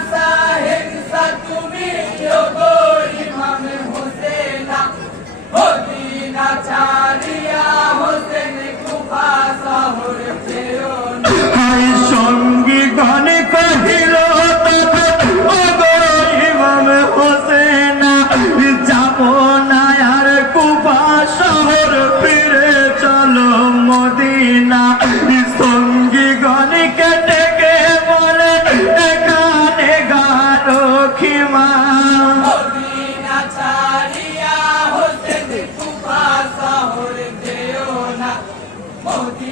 casa.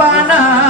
রব্বানা